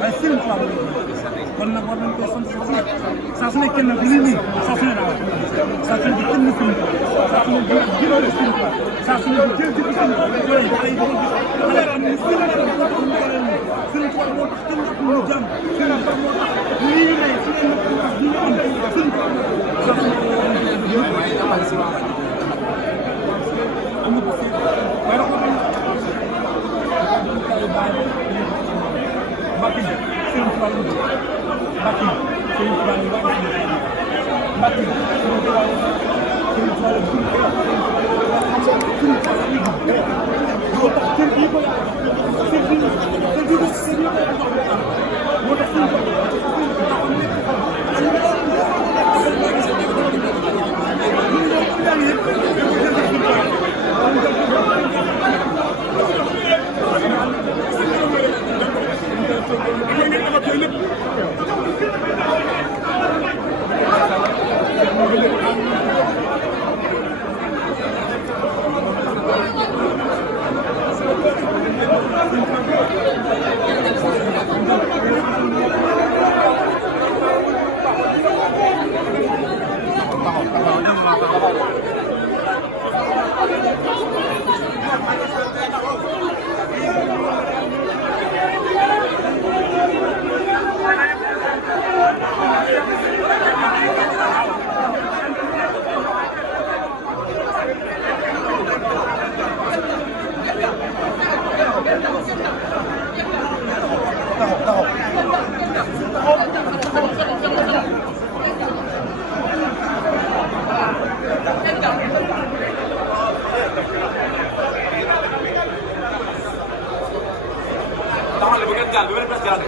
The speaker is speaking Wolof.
waaye Serigne Touba kon nag war nañ koy sant saa su ne kenn ku ne nii saa su ne daaw saa su ne di kenn Serigne Touba saa su ne di jëloon Serigne Touba saa su ne di jël ci Serigne Touba yooyu xale yi dañuy gis xale yoo xam ne Serigne Touba moo tax kenn ku ñu jàmm Serigne Touba moo tax lii ne su ne nag moo tax ñu am Serigne Touba saa su ne am na ko fi waaye wax Mbacke Serigne Touba Mbacke Serigne Touba Mbacke Serigne Touba taxawal bu ngeen jàll bu ngeen des jàll